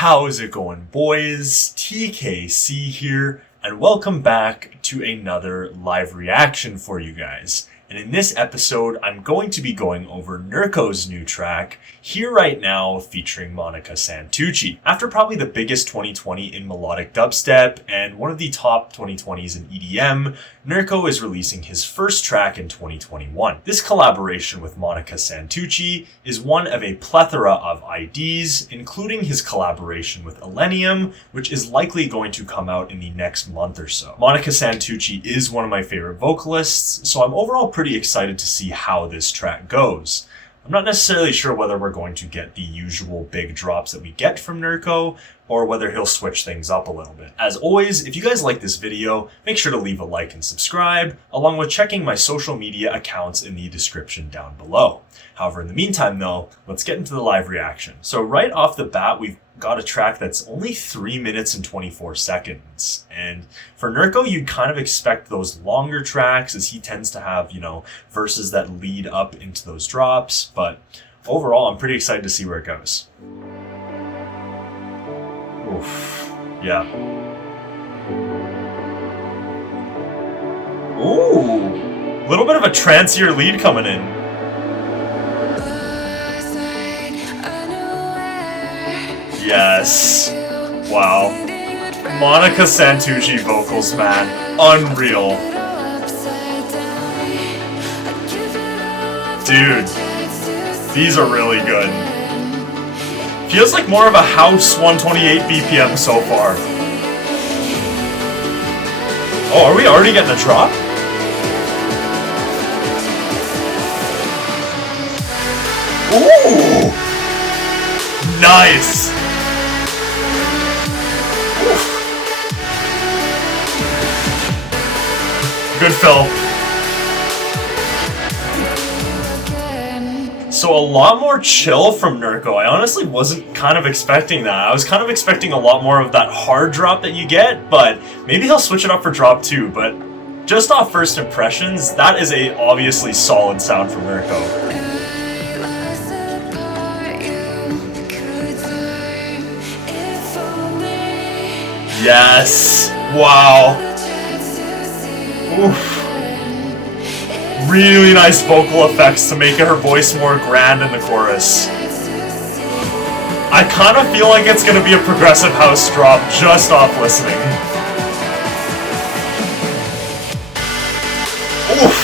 How's it going, boys? TKC here, and welcome back to another live reaction for you guys. And in this episode, I'm going to be going over Nurko's new track, Here Right Now, featuring Monika Santucci. After probably the biggest 2020 in melodic dubstep and one of the top 2020s in EDM, Nurko is releasing his first track in 2021. This collaboration with Monika Santucci is one of a plethora of IDs, including his collaboration with Illenium, which is likely going to come out in the next month or so. Monika Santucci is one of my favorite vocalists, so I'm overall pretty excited to see how this track goes. I'm not necessarily sure whether we're going to get the usual big drops that we get from Nurko, or whether he'll switch things up a little bit. As always, if you guys like this video, make sure to leave a like and subscribe, along with checking my social media accounts in the description down below. However, in the meantime though, let's get into the live reaction. So right off the bat, we've got a track that's only 3 minutes and 24 seconds. And for Nurko, you'd kind of expect those longer tracks, as he tends to have, verses that lead up into those drops. But overall, I'm pretty excited to see where it goes. Oof. Yeah. Ooh. A little bit of a trancier lead coming in. Yes. Wow. Monika Santucci vocals, man. Unreal. Dude. These are really good. Feels like more of a house 128 BPM so far. Oh, are we already getting a drop? Ooh! Nice! Good fill. So a lot more chill from Nurko. I honestly wasn't kind of expecting that. I was kind of expecting a lot more of that hard drop that you get, but maybe he'll switch it up for drop too. But just off first impressions, that is a obviously solid sound from Nurko. Yes! Wow! Oof. Really nice vocal effects to make her voice more grand in the chorus. I kind of feel like it's gonna be a progressive house drop just off listening. Oof!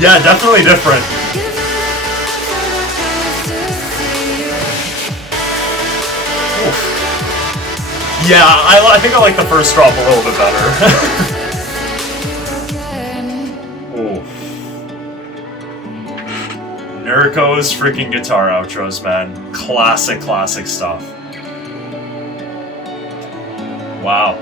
Yeah, definitely different. Yeah, I think I like the first drop a little bit better. Ooh. Nurko's freaking guitar outros, man. Classic stuff. Wow.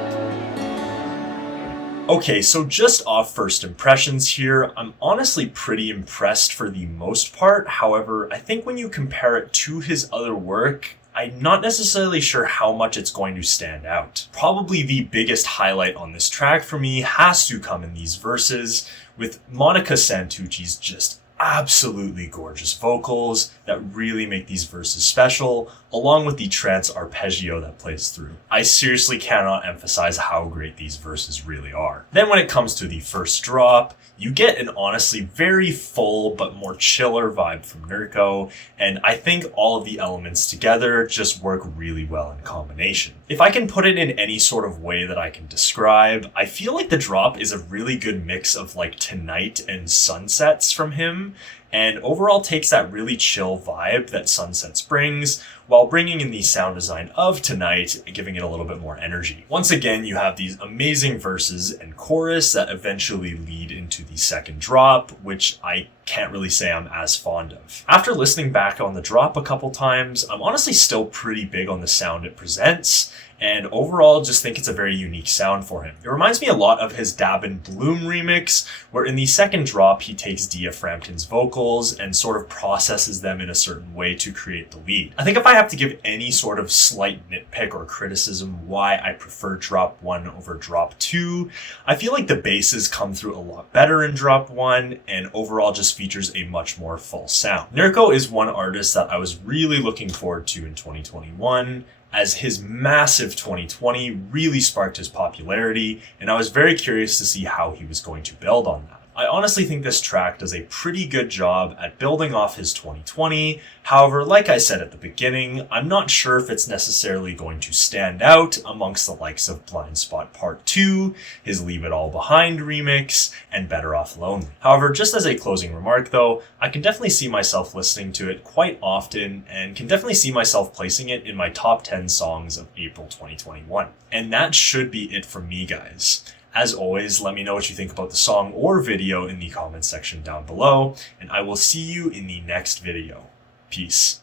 Okay, so just off first impressions here, I'm honestly pretty impressed for the most part. However, I think when you compare it to his other work, I'm not necessarily sure how much it's going to stand out. Probably the biggest highlight on this track for me has to come in these verses, with Monika Santucci's just absolutely gorgeous vocals that really make these verses special, along with the trance arpeggio that plays through. I seriously cannot emphasize how great these verses really are. Then when it comes to the first drop, you get an honestly very full but more chiller vibe from Nurko, and I think all of the elements together just work really well in combination. If I can put it in any sort of way that I can describe, I feel like the drop is a really good mix of like Tonight and Sunsets from him, and overall takes that really chill vibe that Sunsets brings, while bringing in the sound design of Tonight, giving it a little bit more energy. Once again, you have these amazing verses and chorus that eventually lead into the second drop, which I can't really say I'm as fond of. After listening back on the drop a couple times, I'm honestly still pretty big on the sound it presents, and overall just think it's a very unique sound for him. It reminds me a lot of his Dab and Bloom remix, where in the second drop he takes Dia Frampton's vocals vocals and sort of processes them in a certain way to create the lead. I think if I have to give any sort of slight nitpick or criticism why I prefer drop 1 over drop 2, I feel like the basses come through a lot better in drop 1 and overall just features a much more full sound. Nurko is one artist that I was really looking forward to in 2021, as his massive 2020 really sparked his popularity, and I was very curious to see how he was going to build on that. I honestly think this track does a pretty good job at building off his 2020. However, like I said at the beginning, I'm not sure if it's necessarily going to stand out amongst the likes of Blind Spot Part 2, his Leave It All Behind remix, and Better Off Lonely. However, just as a closing remark though, I can definitely see myself listening to it quite often and can definitely see myself placing it in my top 10 songs of April 2021. And that should be it from me, guys. As always, let me know what you think about the song or video in the comments section down below, and I will see you in the next video. Peace.